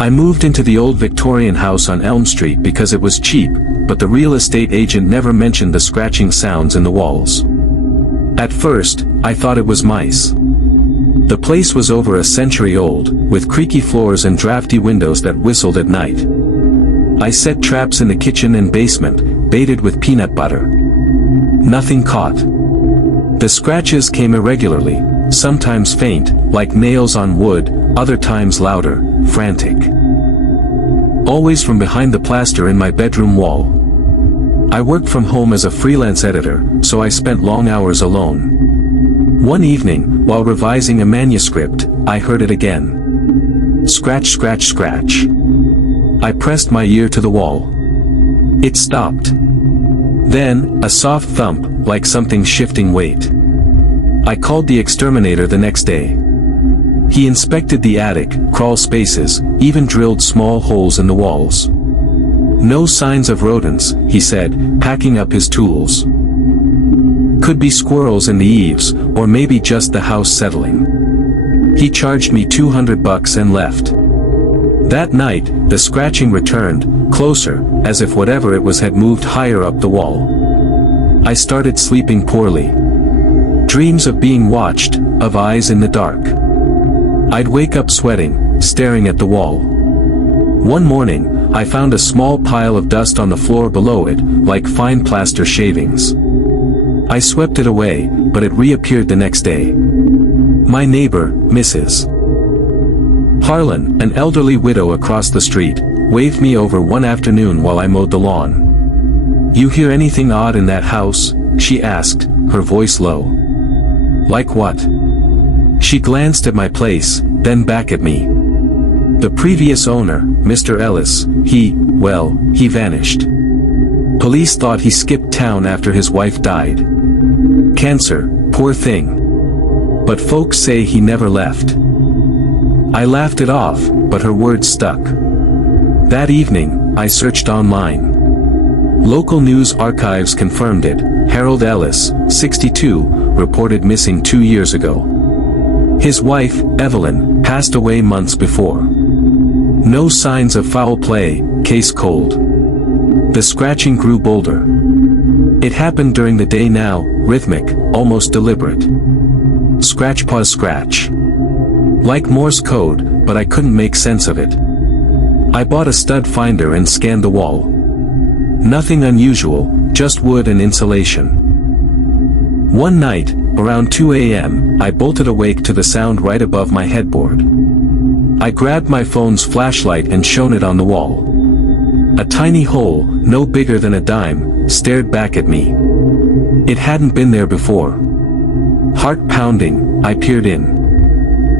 I moved into the old Victorian house on Elm Street because it was cheap, but the real estate agent never mentioned the scratching sounds in the walls. At first, I thought it was mice. The place was over a century old, with creaky floors and drafty windows that whistled at night. I set traps in the kitchen and basement, baited with peanut butter. Nothing caught. The scratches came irregularly, sometimes faint, like nails on wood, other times louder, frantic. Always from behind the plaster in my bedroom wall. I worked from home as a freelance editor, so I spent long hours alone. One evening, while revising a manuscript, I heard it again. Scratch, scratch, scratch. I pressed my ear to the wall. It stopped. Then, a soft thump, like something shifting weight. I called the exterminator the next day. He inspected the attic, crawl spaces, even drilled small holes in the walls. No signs of rodents, he said, packing up his tools. Could be squirrels in the eaves, or maybe just the house settling. He charged me $200 and left. That night, the scratching returned, closer, as if whatever it was had moved higher up the wall. I started sleeping poorly. Dreams of being watched, of eyes in the dark. I'd wake up sweating, staring at the wall. One morning, I found a small pile of dust on the floor below it, like fine plaster shavings. I swept it away, but it reappeared the next day. My neighbor, Mrs. Harlan, an elderly widow across the street, waved me over one afternoon while I mowed the lawn. "You hear anything odd in that house?" she asked, her voice low. "Like what?" She glanced at my place, then back at me. The previous owner, Mr. Ellis, he vanished. Police thought he skipped town after his wife died. Cancer, poor thing. But folks say he never left. I laughed it off, but her words stuck. That evening, I searched online. Local news archives confirmed it. Harold Ellis, 62, reported missing 2 years ago. His wife, Evelyn, passed away months before. No signs of foul play, case cold. The scratching grew bolder. It happened during the day now, rhythmic, almost deliberate. Scratch, pause, scratch. Like Morse code, but I couldn't make sense of it. I bought a stud finder and scanned the wall. Nothing unusual, just wood and insulation. One night, around 2 a.m., I bolted awake to the sound right above my headboard. I grabbed my phone's flashlight and shone it on the wall. A tiny hole, no bigger than a dime, stared back at me. It hadn't been there before. Heart pounding, I peered in.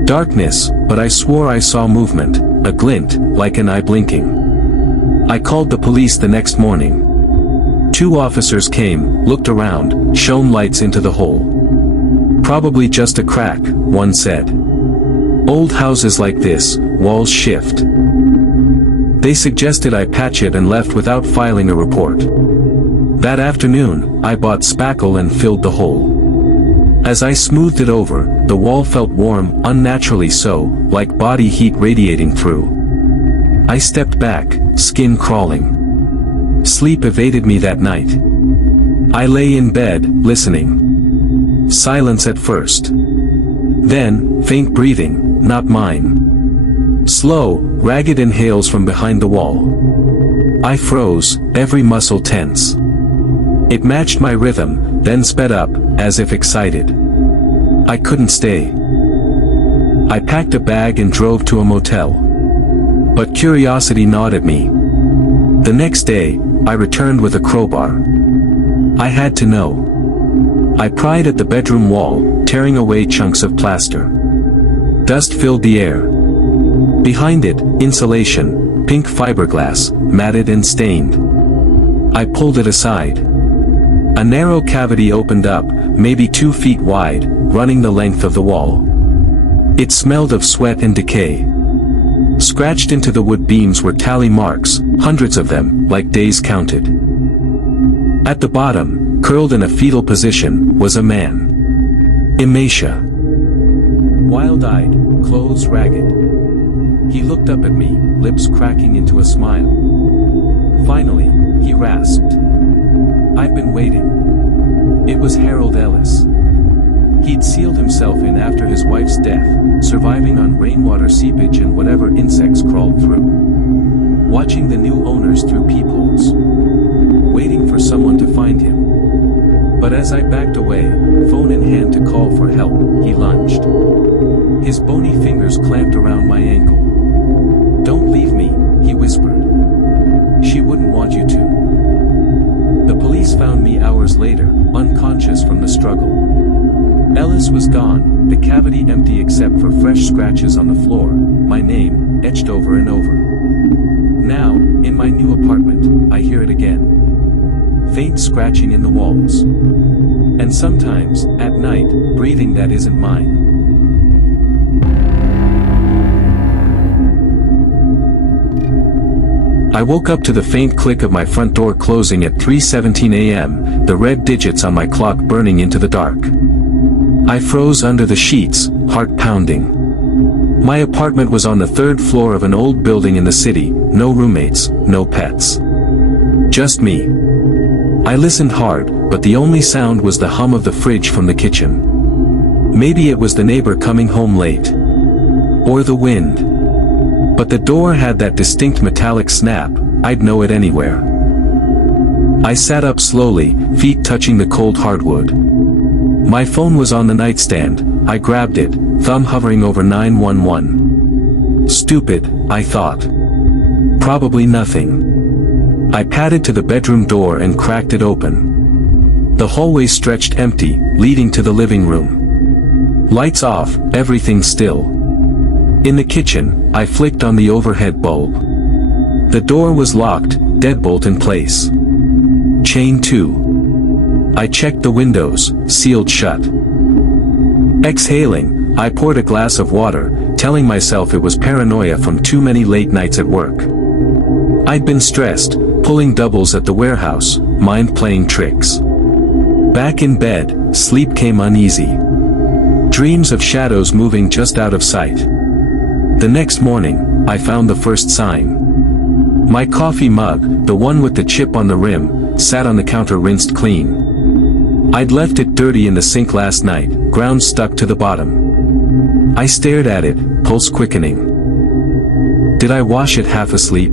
Darkness, but I swore I saw movement, a glint, like an eye blinking. I called the police the next morning. 2 officers came, looked around, shone lights into the hole. Probably just a crack, one said. Old houses like this, walls shift. They suggested I patch it and left without filing a report. That afternoon, I bought spackle and filled the hole. As I smoothed it over, the wall felt warm, unnaturally so, like body heat radiating through. I stepped back, skin crawling. Sleep evaded me that night. I lay in bed, listening. Silence at first. Then, faint breathing, not mine. Slow, ragged inhales from behind the wall. I froze, every muscle tense. It matched my rhythm, then sped up, as if excited. I couldn't stay. I packed a bag and drove to a motel. But curiosity gnawed at me. The next day, I returned with a crowbar. I had to know. I pried at the bedroom wall, tearing away chunks of plaster. Dust filled the air. Behind it, insulation, pink fiberglass, matted and stained. I pulled it aside. A narrow cavity opened up, maybe 2 feet wide, running the length of the wall. It smelled of sweat and decay. Scratched into the wood beams were tally marks, hundreds of them, like days counted. At the bottom, curled in a fetal position, was a man. Emacia. Wild-eyed, clothes ragged. He looked up at me, lips cracking into a smile. Finally, he rasped. "I've been waiting." It was Harold Ellis. He'd sealed himself in after his wife's death, surviving on rainwater seepage and whatever insects crawled through. Watching the new owners through peepholes. Waiting for someone to find him. But as I backed away, phone in hand to call for help, he lunged. His bony fingers clamped around my ankle. "Don't leave me," he whispered. "She wouldn't want you to." The police found me hours later, unconscious from the struggle. Ellis was gone, the cavity empty except for fresh scratches on the floor, my name, etched over and over. Now, in my new apartment, I hear it again. Faint scratching in the walls. And sometimes, at night, breathing that isn't mine. I woke up to the faint click of my front door closing at 3:17 a.m., the red digits on my clock burning into the dark. I froze under the sheets, heart pounding. My apartment was on the third floor of an old building in the city, no roommates, no pets. Just me. I listened hard, but the only sound was the hum of the fridge from the kitchen. Maybe it was the neighbor coming home late. Or the wind. But the door had that distinct metallic snap, I'd know it anywhere. I sat up slowly, feet touching the cold hardwood. My phone was on the nightstand, I grabbed it, thumb hovering over 911. Stupid, I thought. Probably nothing. I padded to the bedroom door and cracked it open. The hallway stretched empty, leading to the living room. Lights off, everything still. In the kitchen, I flicked on the overhead bulb. The door was locked, deadbolt in place. Chain 2. I checked the windows, sealed shut. Exhaling, I poured a glass of water, telling myself it was paranoia from too many late nights at work. I'd been stressed, pulling doubles at the warehouse, mind playing tricks. Back in bed, sleep came uneasy. Dreams of shadows moving just out of sight. The next morning, I found the first sign. My coffee mug, the one with the chip on the rim, sat on the counter rinsed clean. I'd left it dirty in the sink last night, ground stuck to the bottom. I stared at it, pulse quickening. Did I wash it half asleep?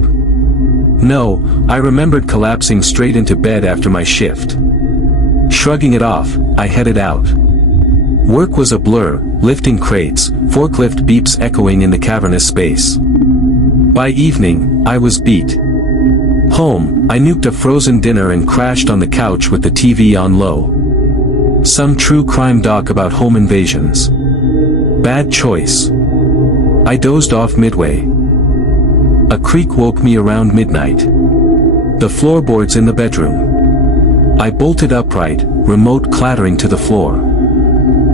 No, I remembered collapsing straight into bed after my shift. Shrugging it off, I headed out. Work was a blur, lifting crates, forklift beeps echoing in the cavernous space. By evening, I was beat. Home, I nuked a frozen dinner and crashed on the couch with the TV on low. Some true crime doc about home invasions. Bad choice. I dozed off midway. A creak woke me around midnight. The floorboards in the bedroom. I bolted upright, remote clattering to the floor.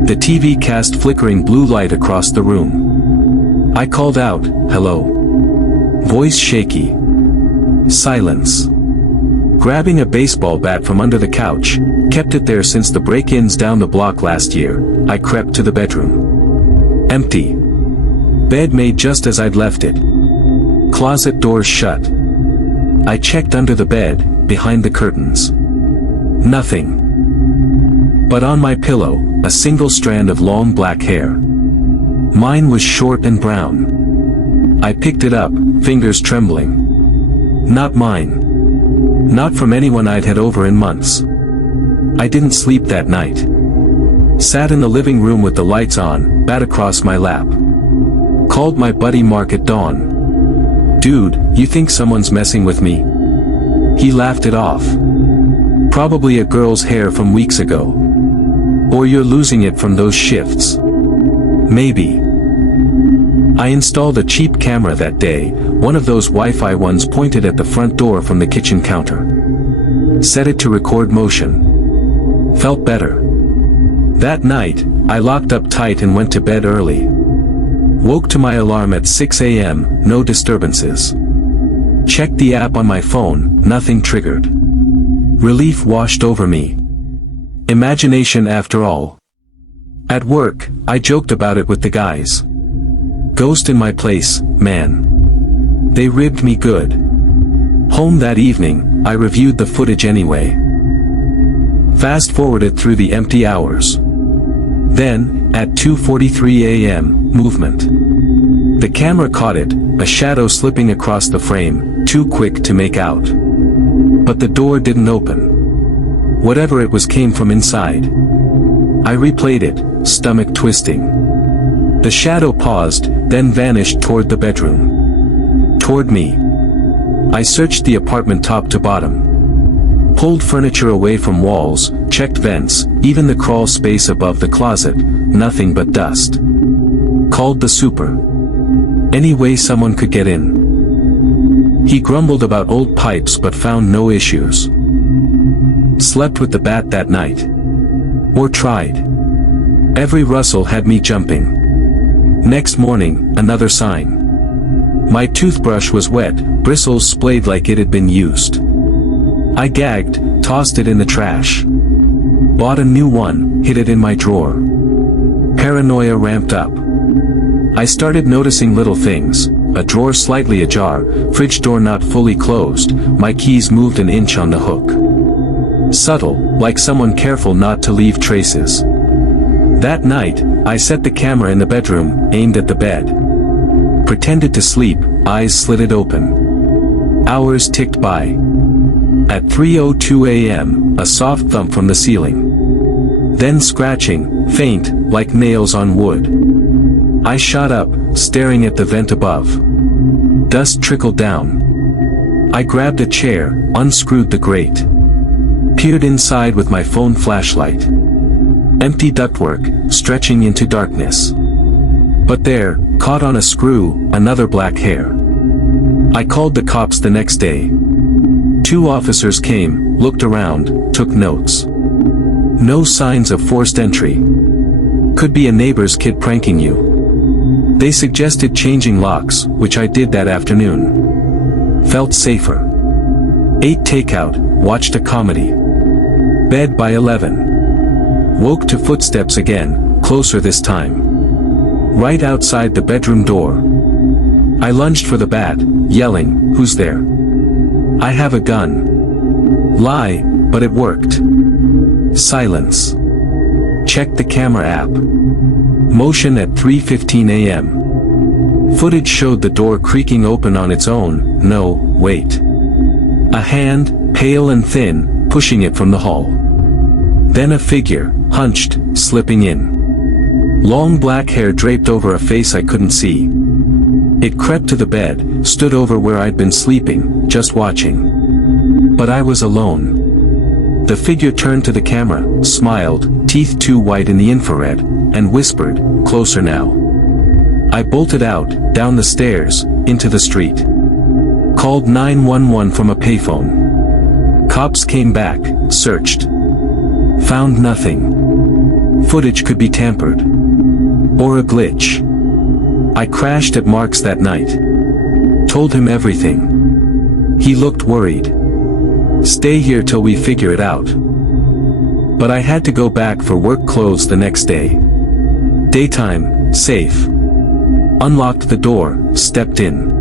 The TV cast flickering blue light across the room. I called out, "Hello." Voice shaky. Silence. Grabbing a baseball bat from under the couch, kept it there since the break-ins down the block last year, I crept to the bedroom. Empty. Bed made just as I'd left it. Closet doors shut. I checked under the bed, behind the curtains. Nothing. But on my pillow, a single strand of long black hair. Mine was short and brown. I picked it up, fingers trembling. Not mine. Not from anyone I'd had over in months. I didn't sleep that night. Sat in the living room with the lights on, bat across my lap. Called my buddy Mark at dawn. "Dude, you think someone's messing with me?" He laughed it off. "Probably a girl's hair from weeks ago. Or you're losing it from those shifts." Maybe. I installed a cheap camera that day, one of those Wi-Fi ones pointed at the front door from the kitchen counter. Set it to record motion. Felt better. That night, I locked up tight and went to bed early. Woke to my alarm at 6 a.m., no disturbances. Checked the app on my phone, nothing triggered. Relief washed over me. Imagination after all. At work, I joked about it with the guys. Ghost in my place, man. They ribbed me good. Home that evening, I reviewed the footage anyway. Fast forwarded through the empty hours. Then, at 2:43 a.m., movement. The camera caught it, a shadow slipping across the frame, too quick to make out. But the door didn't open. Whatever it was came from inside. I replayed it, stomach twisting. The shadow paused, then vanished toward the bedroom. Toward me. I searched the apartment top to bottom. Pulled furniture away from walls, checked vents, even the crawl space above the closet, nothing but dust. Called the super. Any way someone could get in. He grumbled about old pipes but found no issues. Slept with the bat that night. Or tried. Every rustle had me jumping. Next morning, another sign. My toothbrush was wet, bristles splayed like it had been used. I gagged, tossed it in the trash. Bought a new one, hid it in my drawer. Paranoia ramped up. I started noticing little things, a drawer slightly ajar, fridge door not fully closed, my keys moved an inch on the hook. Subtle, like someone careful not to leave traces. That night, I set the camera in the bedroom, aimed at the bed. Pretended to sleep, eyes slitted open. Hours ticked by. At 3:02 a.m., a soft thump from the ceiling. Then scratching, faint, like nails on wood. I shot up, staring at the vent above. Dust trickled down. I grabbed a chair, unscrewed the grate. Peered inside with my phone flashlight. Empty ductwork, stretching into darkness. But there, caught on a screw, another black hair. I called the cops the next day. 2 officers came, looked around, took notes. No signs of forced entry. Could be a neighbor's kid pranking you. They suggested changing locks, which I did that afternoon. Felt safer. Ate takeout, watched a comedy. Bed by 11. Woke to footsteps again, closer this time. Right outside the bedroom door. I lunged for the bat, yelling, "Who's there? I have a gun." Lie, but it worked. Silence. Checked the camera app. Motion at 3:15 a.m. Footage showed the door creaking open on its own, no, wait. A hand, pale and thin, pushing it from the hall. Then a figure, hunched, slipping in. Long black hair draped over a face I couldn't see. It crept to the bed, stood over where I'd been sleeping, just watching. But I was alone. The figure turned to the camera, smiled, teeth too white in the infrared, and whispered, "Closer now." I bolted out, down the stairs, into the street. Called 911 from a payphone. Cops came back, searched. Found nothing. Footage could be tampered. Or a glitch. I crashed at Mark's that night. Told him everything. He looked worried. Stay here till we figure it out. But I had to go back for work clothes the next day. Daytime, safe. Unlocked the door, stepped in.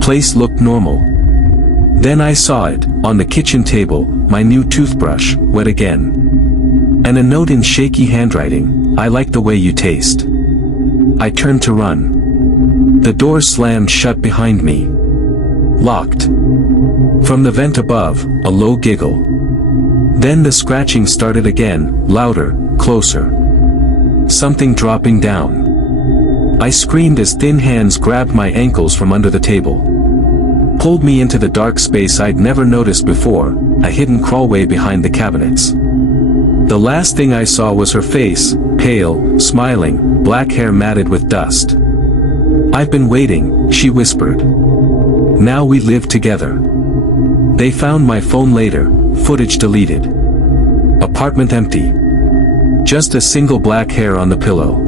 Place looked normal. Then I saw it, on the kitchen table, my new toothbrush, wet again. And a note in shaky handwriting, "I like the way you taste." I turned to run. The door slammed shut behind me. Locked. From the vent above, a low giggle. Then the scratching started again, louder, closer. Something dropping down. I screamed as thin hands grabbed my ankles from under the table. Pulled me into the dark space I'd never noticed before, a hidden crawlway behind the cabinets. The last thing I saw was her face, pale, smiling, black hair matted with dust. "I've been waiting," she whispered. "Now we live together." They found my phone later, footage deleted. Apartment empty. Just a single black hair on the pillow.